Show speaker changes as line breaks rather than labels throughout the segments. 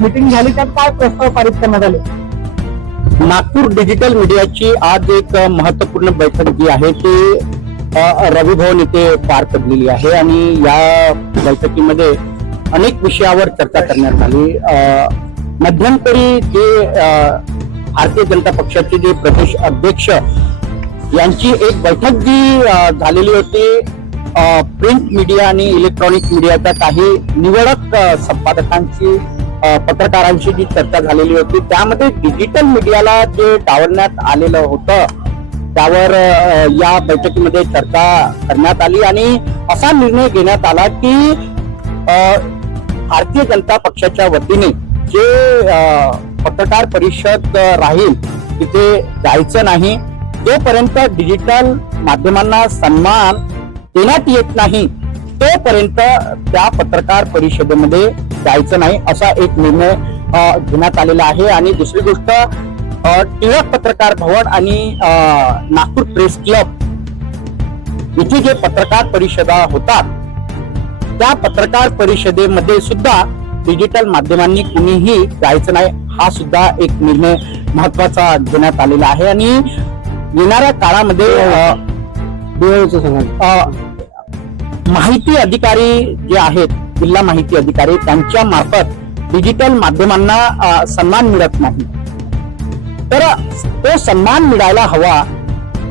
Meeting झाली त्यात काय प्रस्ताव पारित करण्यात आले?
नागपूर डिजिटल मीडियाची आज एक महत्त्वपूर्ण बैठक जी आहे ती रविभवन रवी भवन येथे पार पडलेली आहे आणि या बैठकीमध्ये अनेक विषयावर चर्चा करण्यात आली. मध्यंतरी जे भारतीय जनता पक्षाचे जे प्रदेश अध्यक्ष यांची एक बैठक जी झालेली होती प्रिंट मीडिया आणि इलेक्ट्रॉनिक मीडियाच्या काही निवडक संपादकांची पत्रकारांशी पत्रकारांची जी चर्चा झालेली होती त्यामध्ये डिजिटल मीडियाला जे डावलण्यात आलेलं होतं त्यावर या बैठकीमध्ये चर्चा करण्यात आली आणि असा निर्णय घेण्यात आला की भारतीय जनता पक्षाच्या वतीने जे पत्रकार परिषद राहील तिथे जायचं नाही जोपर्यंत डिजिटल माध्यमांना सन्मान देण्यात येत नाही तोपर्यंत त्या पत्रकार परिषदेमध्ये जायचं नाही असा एक निर्णय घेण्यात आलेला आहे. आणि दुसरी गोष्ट टिळक पत्रकार भवन आणि नागपूर प्रेस क्लब इथे जे पत्रकार परिषदा होतात त्या पत्रकार परिषदेमध्ये सुद्धा डिजिटल माध्यमांनी कुणीही जायचं नाही हा सुद्धा एक निर्णय महत्त्वाचा घेण्यात आलेला आहे. आणि येणाऱ्या काळामध्ये माहिती अधिकारी जे आहेत जिल्हा माहिती अधिकारी त्यांच्या मार्फत डिजिटल माध्यमांना सन्मान मिळत नाही. तर तो सन्मान मिळायला हवा.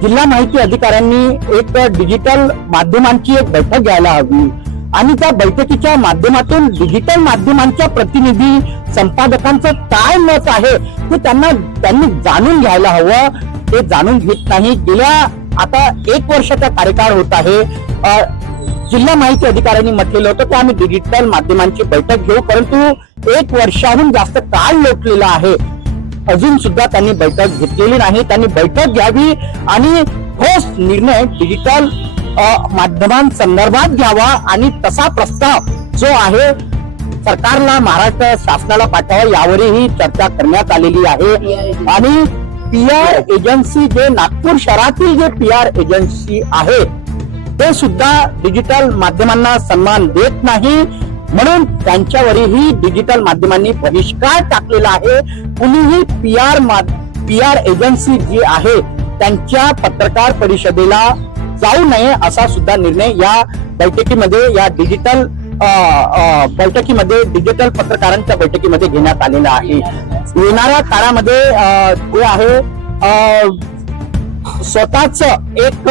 जिल्हा माहिती अधिकाऱ्यांनी एक डिजिटल माध्यमांची एक बैठक घ्यायला हवी. आणि त्या बैठकीच्या माध्यमातून डिजिटल माध्यमांच्या प्रतिनिधी संपादकांचं काय मत आहे ते त्यांना त्यांनी जाणून घ्यायला हवं. ते जाणून घेत नाही. गेल्या आता एक वर्षाचा कार्यकाळ होत आहे. जिल्हा माहिती अधिकाऱ्यांनी म्हटलेलं होतं की आम्ही डिजिटल माध्यमांची बैठक घेऊ परंतु एक वर्षाहून जास्त काळ लोटलेला आहे. अजून सुद्धा त्यांनी बैठक घेतलेली नाही. त्यांनी बैठक घ्यावी आणि ठोस निर्णय डिजिटल माध्यमांसंदर्भात घ्यावा आणि तसा प्रस्ताव जो आहे सरकारला महाराष्ट्र शासनाला पाठवा यावरही चर्चा करण्यात आलेली आहे. आणि पी आर एजन्सी जे नागपूर शहरातील जे पी आर एजन्सी आहे ते सुद्धा डिजिटल माध्यमांना सन्मान देत नाही. म्हणून त्यांच्यावरही डिजिटल माध्यमांनी बहिष्कार टाकलेला आहे. कुणीही P R P R agency जी आहे त्यांच्या पत्रकार परिषदेला जाऊ नये असा सुद्धा निर्णय या बैठकीमध्ये या डिजिटल बैठकीमध्ये डिजिटल पत्रकारांच्या बैठकीमध्ये घेण्यात आलेला आहे. येणाऱ्या काळामध्ये जे आहे स्वतःच एक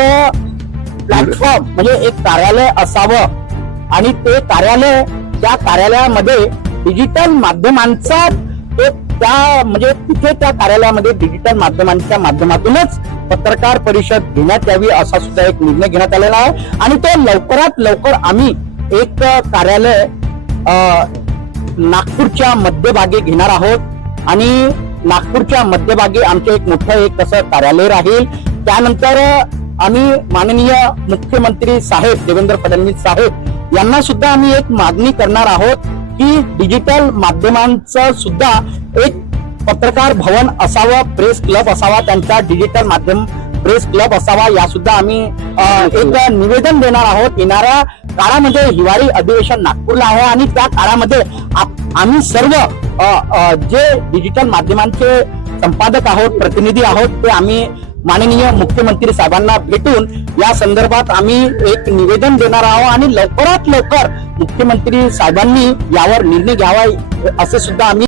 प्लॅटफॉर्म म्हणजे एक कार्यालय असावं. आणि ते कार्यालय त्या कार्यालयामध्ये डिजिटल माध्यमांचा एक त्या म्हणजे तिथे त्या कार्यालयामध्ये डिजिटल माध्यमांच्या माध्यमातूनच पत्रकार परिषद घेण्यात यावी असा सुद्धा एक निर्णय घेण्यात आलेला आहे. आणि तो लवकरात लवकर आम्ही एक कार्यालय नागपूरच्या मध्यभागी घेणार आहोत. आणि नागपूरच्या मध्यभागी आमचं एक मोठं एक असं कार्यालय राहील. त्यानंतर आम्ही माननीय मुख्यमंत्री साहेब देवेंद्र फडणवीस साहेब यांना सुद्धा आम्ही एक मागणी करणार आहोत की डिजिटल माध्यमांचं सुद्धा एक पत्रकार भवन असावं प्रेस क्लब असावा त्यांचा डिजिटल माध्यम प्रेस क्लब असावा या सुद्धा आम्ही एक निवेदन देणार आहोत. येणाऱ्या काळामध्ये हिवाळी अधिवेशन नागपूरला आहे आणि त्या काळामध्ये आम्ही सर्व जे डिजिटल माध्यमांचे संपादक आहोत प्रतिनिधी आहोत ते आम्ही माननीय मुख्यमंत्री साहेबांना भेटून या संदर्भात आम्ही एक निवेदन देणार आहोत आणि लवकरात लवकर मुख्यमंत्री साहेबांनी यावर निर्णय घ्यावा असे सुद्धा आम्ही